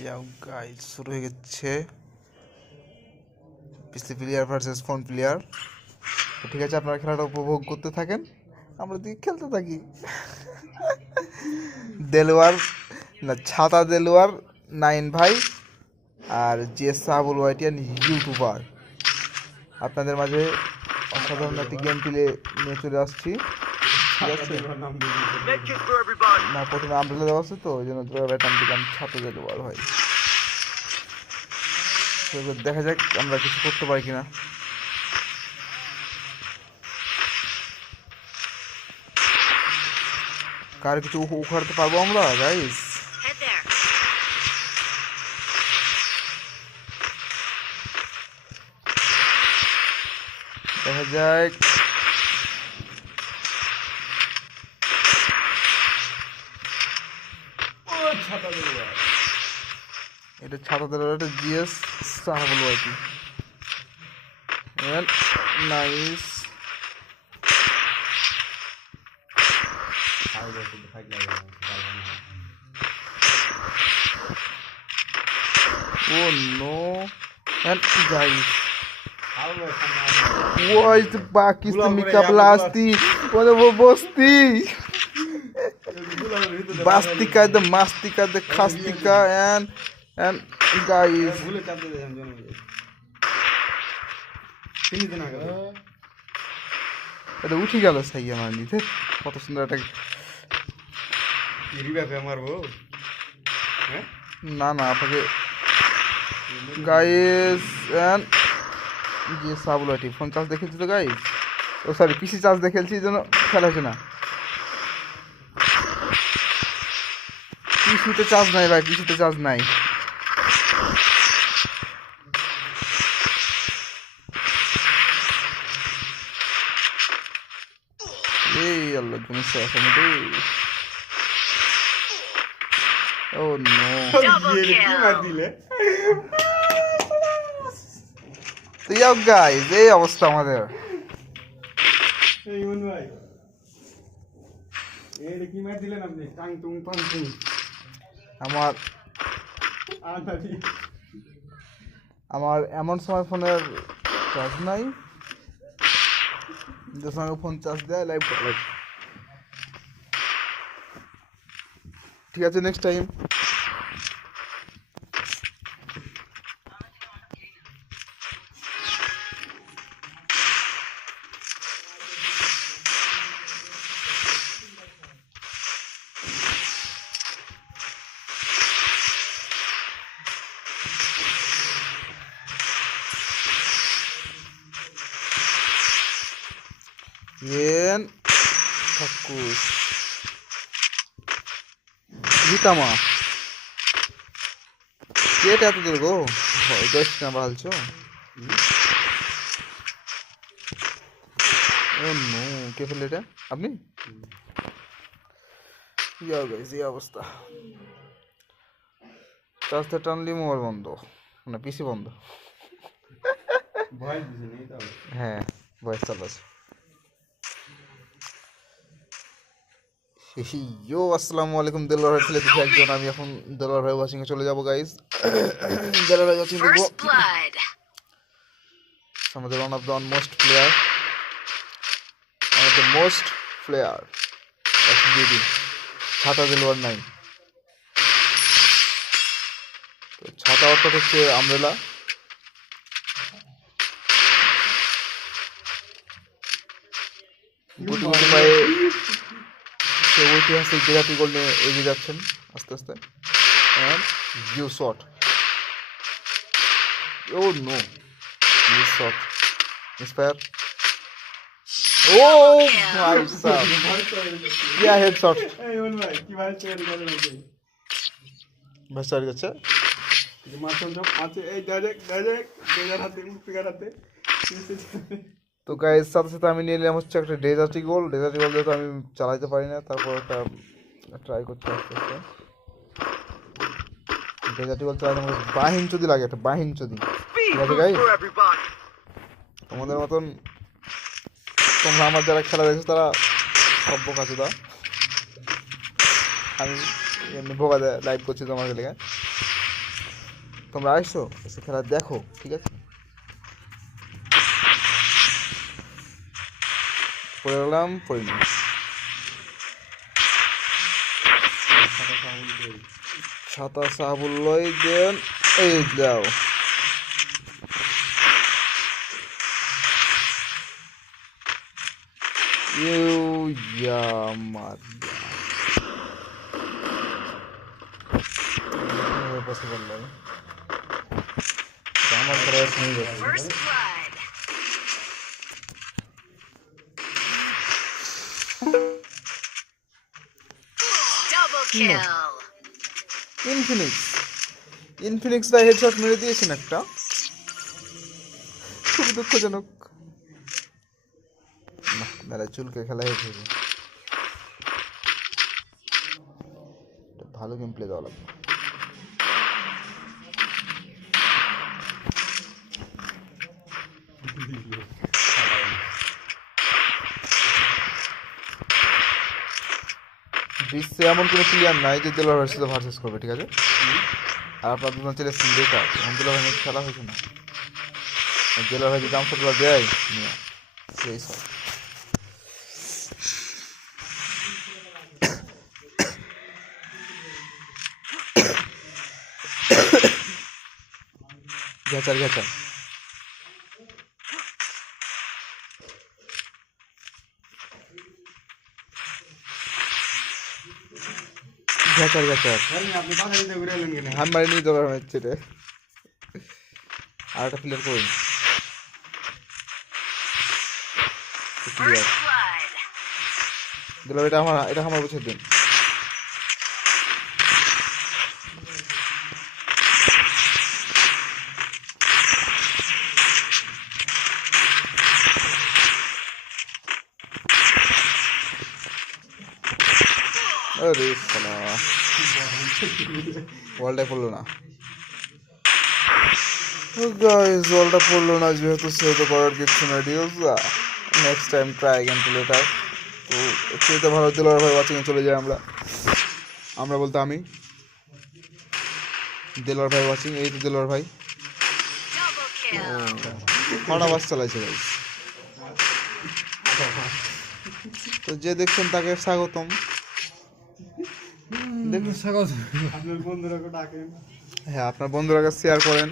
ইয়াও গাইস শুরু হয়ে গেছে। PC player versus phone player তো ঠিক আছে, আপনারা খেলাটা উপভোগ করতে থাকেন। আমরা দিকে খেলতে থাকি। দেলোয়ার, না, ছাতা দেলোয়ার, নাইন ভাই আর জিএস সাহাবুল ওয়াইটিয়ান ইউটিউবার। আপনাদের মাঝে অসাধারণ একটি গেম প্লে নিয়ে চলে আসছি। ঠিক আছে. না প্রথমে দেওয়া আছে তো ওই জন্য তো এবার দেখা যাক আমরা কিছু করতে পারি কিনা। কার কিছু উখ- উখাড়তে পারব আমরা গাইস দেখা যাক। এটা ছাতা দিল এটা জিএস সাহাবুল আর কি nice and guys Pakistan bosti. Bastika the mastika the khastika and and guys. দিন আগে এটা উঠে গেল সাই আমার নিতে কত সুন্দর একটা হ্যাঁ না না আপনাকে গাইস এন্ড যে সাবুলাটি ফোন চার্জ দেখেছি তো গাইস ও সরি পিসি চার্জ দেখেছি জন্য খেলা হচ্ছে না পিসিতে চার্জ নাই ভাই পিসিতে চার্জ নাই Double কি মার kill. দিলে তো ইয়াও গাইস এই অবস্থা আমাদের এই ইমন ভাই এই কি মার দিলেন আপনি টাং টুং টাং টুং আমার আমার এমন সময় ফোনের চার্জ নাই যে সময় ফোন চার্জ দেয় লাইভ ঠিক আছে নেক্সট টাইম গীতামা কেটে এত দূর গো? দশ হালছো ও নো কে ফেললে এটা? আপনি? ইয়ার গাইস এই অবস্থা। চার্জটা টানলি মোবাইল বন্ধ মানে পিসি বন্ধ। হ্যাঁ ভয়েস চালু আছে ইয়ো আসসালামু আলাইকুম দেলোয়ার ভাই ছেলে দেখি একজন। আমি এখন দেলোয়ার ভাই ওয়াচিংয়ে চলে যাব গাইজ দেলোয়ার ভাই ওয়াচিং দেখব। আমাদের one of the most player one of the most player BD ছাতা দেলোয়ার নাই। তো ছাতা অর্থাৎ হচ্ছে আমরেলা গুটি গুটি পায়ে ঐতিহাসিক বিরাটি গোল নিয়ে এগিয়ে যাচ্ছেন? আস্তে আস্তে। And you shot oh no you shot inspire oh my সব ইয়া হেড শট এই ইমন ভাই কি ভাই তৈরি করে রয়েছে ভেসার গেছে? মাখন সব আছে, এই ডাইরেক্ট ডাইরেক্ট বেজার হাতে পিকার হাতে। তো গাইজ সাথে সাথে আমি নিয়ে নিলাম হচ্ছে একটা ডেজার্টি গোল ডেজার্টি গোল যেহেতু আমি চালাইতে পারি না তারপর একটা ট্রাই করছি আস্তে আস্তে ডেজার্টি গোল চালাতে আমাকে বাহিন চুদি লাগে একটা বাহিন চুদি everybody. তোমাদের মতন তোমরা আমার যারা খেলা দেখছ তারা সভ্য কাছে দাও আমি এমনি ভোগা লাইভ করছি তোমার লেগে। তোমরা আসছো এসে খেলা দেখো ঠিক আছে? পড়ে গেলাম পড়ি না ছাতা সাবুল লই দেন এই দাও ইউ ইয়া মারিয়া পসিবল নয় আমার করার সময় যাচ্ছে ইনফিনিক্স ইনফিনিক্স ভাই হেডশট মেরে দিয়েছেন একটা। খুব দুঃখজনক। মেলা চুলকে খেলা হয়েছে ভালো গেম প্লে দেওয়া লাগবে। বিশ্বে এমন কোনো প্লেয়ার নাই যে দেলোয়ার ভাইয়ের ভার্সেস করবে, ঠিক আছে? আর আপনার দুজন চলে এসেছেন বেকার এখন ভাই খেলা হয়েছে না। দেলোয়ার ভাই যদি আমসগুলো দেয়, নিয়ে সেই সব। ঘেচার ঘেচার। এলেন কেন হান মারি নিয়ে দৌড়ানো হচ্ছে রে। আর একটা প্লেয়ার করুন দিলাম এটা আমার এটা আমার বুঝে দিন। আরে সালা। পড়ল না। গাইস ওয়ার্ল্ডটা পড়ল না, যেহেতু সেহেতু করার কিছু না ডিউসা next time try again to later তো ভালো দিলার ভাই ওয়াচিংয়ে চলে যাই আমরা। আমরা বলতে আমি। দিলার ভাই ওয়াচিং এই তো দিলার ভাই. কটা বাস চালাইছে ভাই তো যে দেখছেন তাকে স্বাগতম। দেখুন স্বাগত। আপনার বন্ধুরা ডাকেন। হ্যাঁ আপনার বন্ধুরা কাছে শেয়ার করেন।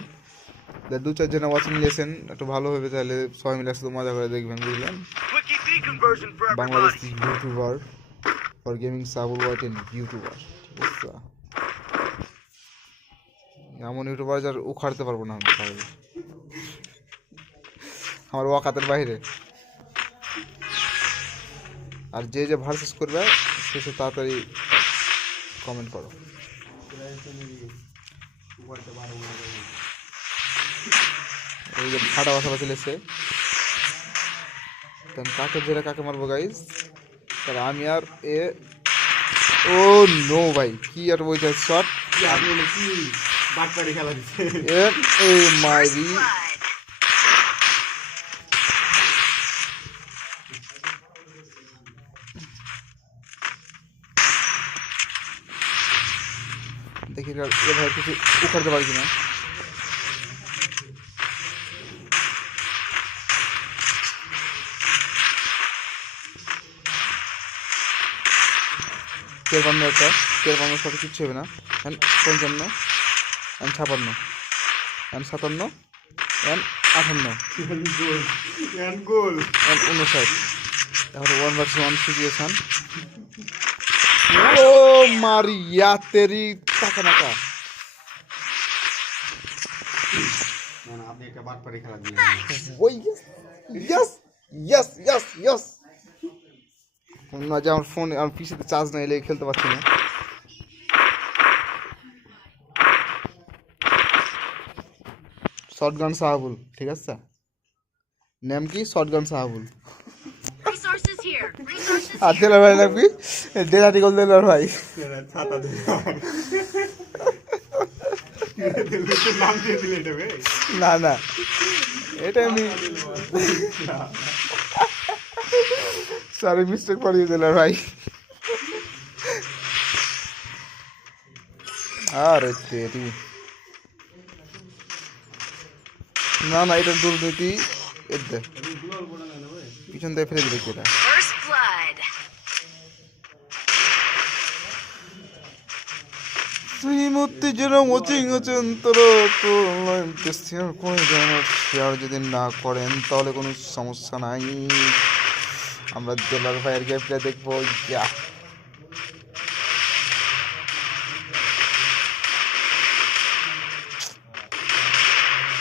যে দু চারজনে ওয়াচিং নিয়েছেন একটু ভালো হবে তাহলে সবাই মিলে একসাথে মজা করে দেখবেন বুঝলেন? Bangladesh YouTuber for gaming Sabul white YouTuber. এমন ইউটিউবার যার উখাড়তে পারব না আমি তাহলে। আমার ওয়াকাতের বাইরে। আর যে যে ভার্সেস করবে সে সে তাড়াতাড়ি কমেন্ট করো। এই যে ফাটা এসছে দেন কাকে ধরে কাকে মারবো গাইস তাহলে আমি আর এ ও নো ভাই কি আর বলছে শট এ মাইরি। Blood. দেখি এবার এ ভাই কিছু উখাড়তে পারি কিনা? তেরপান্ন একটা তেরপান্ন সাথে কিচ্ছু হবে না। পঞ্চান্ন এখন ছাপান্ন এখন সাতান্ন এখন আঠান্ন এখন উনষাট। তারপরে ওয়ান ভার্সেস ওয়ান সিচুয়েশন ও মারিয়া তেরি টাকা নাকা না আপনি একটা বাটপাড়ি খেলা দিলেন ওই ইয়েস ইয়েস ইয়েস ইয়েস না যে আমার ফোন আমার পিসিতে চার্জ নাই এলে খেলতে পারছি না শর্টগান সাহাবুল ঠিক আছে নেম কি shotgun Sahabul Resources here. Resources আর দেলার ভাই লাগবি নাম দিয়ে দিলে এটা ভাই। না না। এটা এমনি সরি মিস্টেক করিয়ে দিলার ভাই। আরে তেরি। না না, এটা দুর্নীতি। পিছন দিয়ে ফেলে দিলে কি শ্রীমূর্তি যেরকম আছেন তো শেয়ার শেয়ার যদি না করেন, তাহলে কোনো সমস্যা নাই। আমরা দেলার ভাইয়ের গেমটা দেখব ইয়া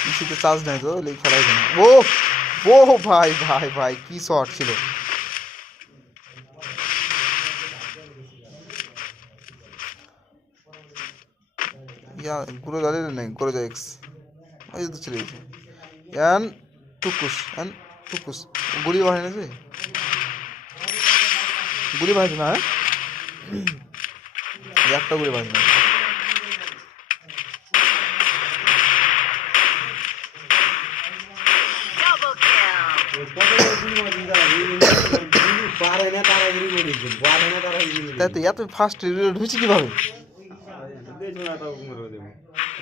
পিসিতে চার্জ নেই তো এই খেলা হয়েছে ও ও, ভাই ভাই ভাই, কি শট ছিল। ইয়া গুলো দাঁড়িয়ে নেই করে যায় এক্স ওই তো চলে গেছে। ইয়ান টুকুস ইয়ান টুকুস। গুড়ি বাড়ি নাকি? গুড়ি বাড়ি না হ্যাঁ? একটা গুলি করেছে পারে না তারা গুলি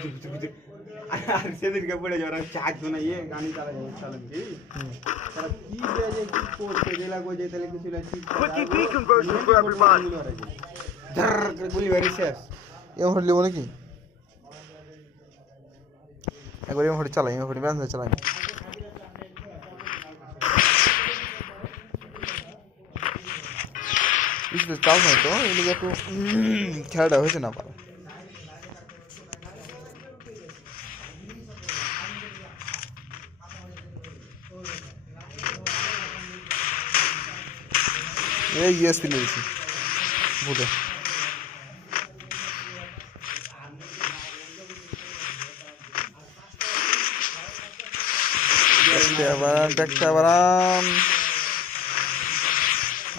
তাই তো এত ফাস্ট রিলোড হয়েছে কীভাবে দেখো না একটা উমর দেবো আর সেদিনকে পড়ে যাওয়ার চার্জ না ইয়ে গাড়ি চালা চালান কি তারা কি দেয় যে কি করছে জেলা কই যায় তাহলে কিছু না ঠিক Quickie key conversion for everybody. গুলি বাড়ি শেষ এম হট লিবো নাকি একবার এম হট চালাই এম হট ব্যান্স চালাই কিছু চাল নাই তো এগুলো একটু উম, খেলাটা হয়েছে না পারে এই ইয়েস দিলে দিছি ভুলে বারান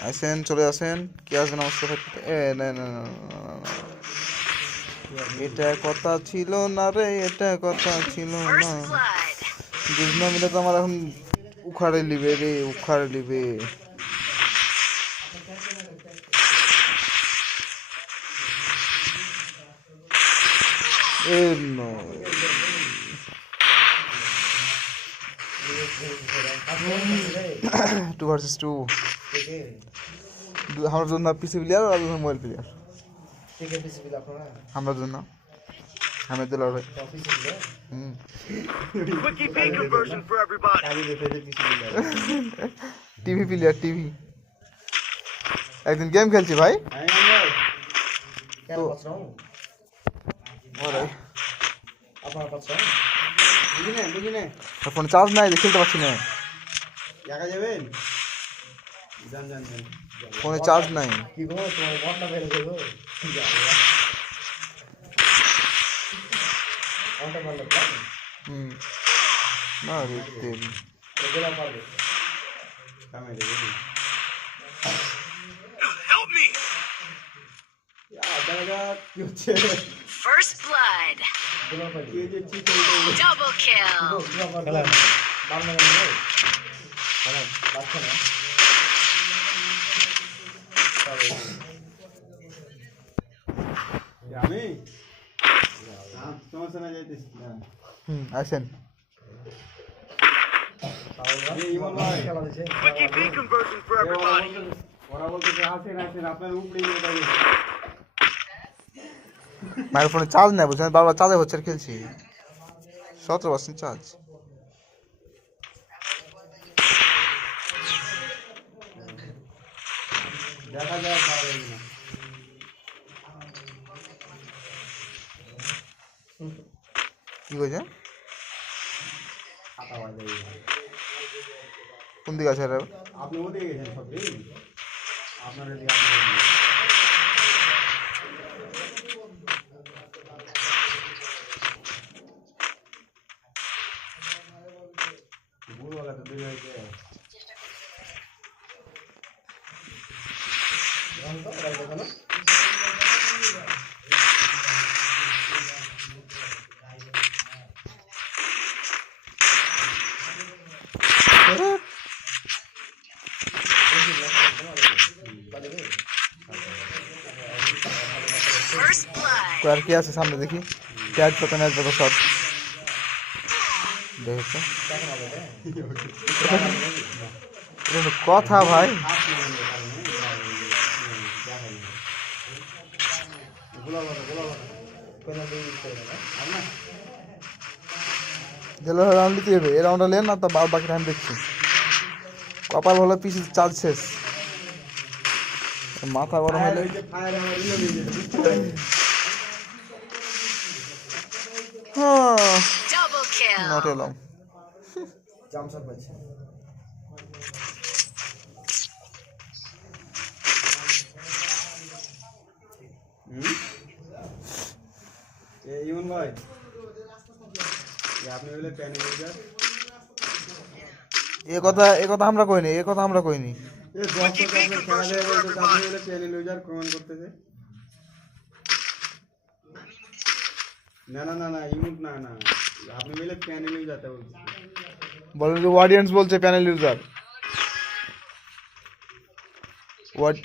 আসেন চলে আসেন কে আসবেন আমার সাথে? এ না না না। এটা কথা ছিল না রে এটা কথা ছিল না. দুজনা মিলে তো আমার এখন উখাড়ে লিবে রে উখাড়ে লিবে নো টু ভার্সেস টু আমার জন্য পিসি প্লেয়ার আর জন্য মোবাইল প্লেয়ার আপনারা আমার জন্য। আমি দিচ্ছি টিভি প্লেয়ার টিভি একদিন গেম খেলছি ভাই আমি আমরা কেন তো- পাচ্ছ ওরে আপনারা পাচ্ছ বুঝি না বুঝি না ফোনে চার্জ নাই যে খেলতে পারছি না একা যাবেন যান যান যান ফোনে চার্জ নাই কি গো তোমার ঘণ্টা বেড়ে যাব ঘণ্টা পারলে হুম না রে তেল এগুলো পারবে কামে দেবে দেখা যাক কি হচ্ছে First blood. এগুলো কি পারবে হচ্ছে ঠিক হয়ে Double kill. খেলা বাংলা গান নেই খেলা পাচ্ছে না আমি আম সমস্যা না যাইতেছি না হুম আসেন এই ইমন ভাই খেলা দিচ্ছে Quickie key conversion for এ ওরা everybody. বলতে- ওরা বলতেছে আসেন আসেন আপনার উপরে এটা মায়ের ফোনে চার্জ নাই, বুঝলেন? বারবার চার্জে হচ্ছে খেলছি। সতেরো পার্সেন্ট চার্জ কি কইছে? কোন দিকে আছে আপনি ওদিকে গেছেন সব আপনার আপনি ওদিকে। ভোরবেলা তো বের হয়েছে First blood. আর কি আছে সামনে দেখি। ক্যাচ কত ম্যাচ কত শট দেখেছ? দেখেন হবে রে এটা তো কথা ভাই না দেখছি। কপাল হলে পিছিয়ে চার্জ শেষ। মাথা গরম হলে ওই যে ফায়ার আমার ইলো নিয়ে যেতে বুঝতে পারলি? Double নট এলাম জামশট ইমন ভাই আপনি বলে প্যানিক ইউজার এ কথা এ কথা আমরা কইনি এ কথা আমরা কইনি এ দর্শক আপনার খেলা দেওয়া বলতে আপনি বলে প্যানিক ইউজার কমেন্ট করতেছে না না না না ইমুট না না আপনি বলে প্যানিক ইউজারটা বলছে বলেন যে অডিয়েন্স বলছে প্যানেল ইউজার হোয়াট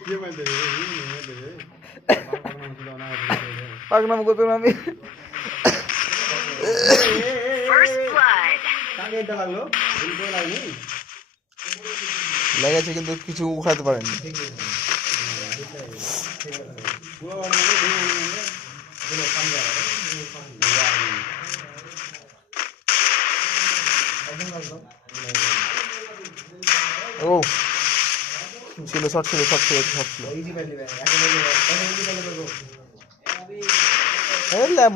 কে বলতে রে ইমুট বলতে রে বাবার নাম ছিল না পাকনাম করতে আমি এটা লাগল বলতে লেগেছে কিন্তু কিছু উঠাতে পারেনি ও ছিল শর্ট ছিল শর্ট ছিল শর্ট ছিল।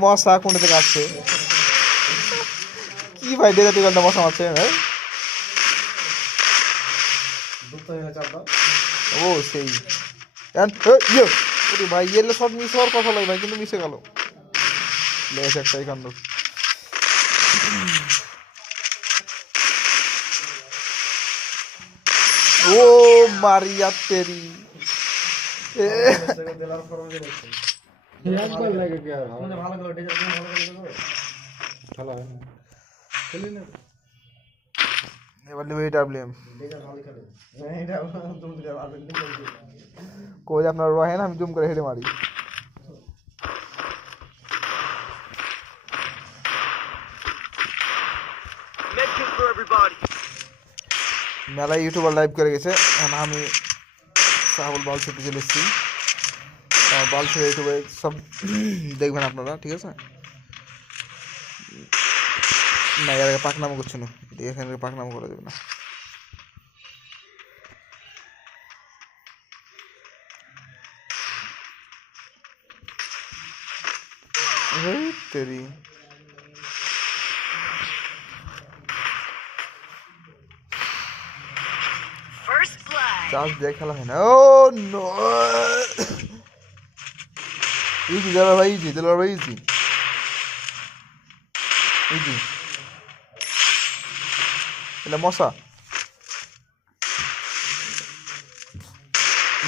মশা কোন থেকে আসছে? কি ভাই ডেজার্ট ইগলটা মশা মারছে দাও ও সেই। ইয়ে ভাই ইয়েলে শট মিস হওয়ার কথা লাগে ভাই কিন্তু মিশে গেল। লেগেছে একটা এই কাণ্ড। ও মারিয়া তেরি। একবার লাগে কি আর ভালো? করে ভালো করে। ভালো হয় না। খেলি না এবার নেবে ডাব্লিউএম ডেজার্ট ভালো খেলে হ্যাঁ এটা তুমি তো আর একদিন করে কই আপনার রহেন আমি জুম করে হেঁটে মারি Medkit for everybody. মেলা ইউটিউবার লাইভ করে গেছে এখন আমি সাহাবুল বাল ছুটে চলে এসেছি আমার বাল ছেড়ে ইউটিউবে সব দেখবেন আপনারা ঠিক আছে না এর আগে পাকনামো করছে না। এখানে পাকনামো করা যাবে না। তেরি। চার্জ দিয়ে খেলা হয় না। ও নো। ইজি দিলার ভাই ইজি ভাই ইজি ইজি এটা মশা।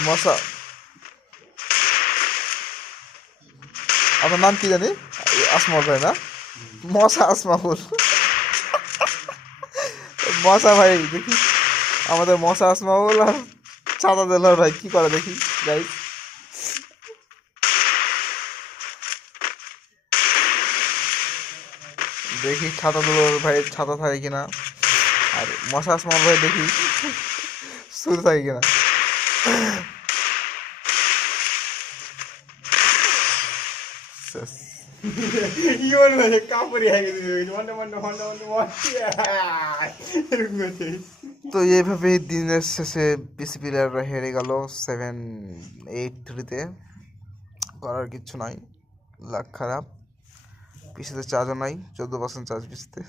মশা। আপনার নাম কি জানি? আসমাউল ভাই না? মশা আসমাউল মশা ভাই, দেখি। আমাদের মশা আসমাউল আর চাঁদা দেলার ভাই, কি করে দেখি? গাইস দেখি ছাতা দুলোর ভাই ছাতা থাকে কিনা। আর মশা আসমাউল ভাই দেখি শুরু থাকে কিনা। ভাই কাপড়ি হয়ে গেছে হচ্ছে। তো এইভাবেই দিনের শেষে বিসি প্লেয়াররা হেরে গেল সেভেন এইট থ্রিতে করার কিচ্ছু নাই লাখ খারাপ। পিসিতে চার্জও নাই চোদ্দ পার্সেন্ট চার্জ পিসিতে।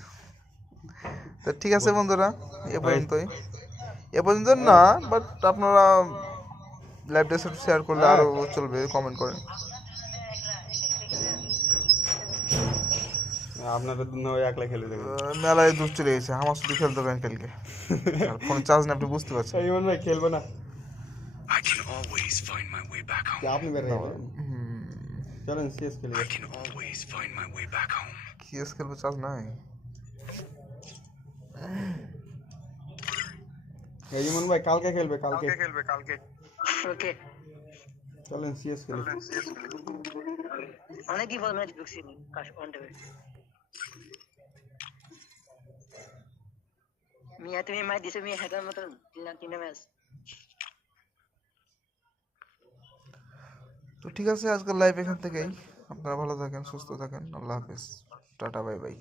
তো ঠিক আছে বন্ধুরা এ পর্যন্তই। এ পর্যন্ত না বাট আপনারা লাইভ ডেস্ক শেয়ার করলে আরও চলবে কমেন্ট করেন। আপনারা দুনো একলা খেলে দেখুন। আহ, মেলায় দূর চলে গেছে আমার শুধু খেলতে পারেন কালকে। আর ফোনে চার্জ না আপনি বুঝতে পারছেন। ইমন ভাই খেলব না। I can always find my way back home. আপনি বের হয়ে চলেন শেষ খেলে I can always find my way back home. কি এস খেলব চার্জ নাই। এই ইমন ভাই কালকে খেলবে কালকে ওকে চলেন সিএস খেলে অনেকই বড় ম্যাচ ঢুকছি কাশ পয়েন্টে মিয়া তুমি ম্যাচ দিছো মিয়া হেটার মতন তিন তিনটা ম্যাচ তো ঠিক আছে আজকের লাইভ এখান থেকেই আপনারা ভালো থাকেন সুস্থ থাকেন আল্লাহ হাফেজ টাটা বাই বাই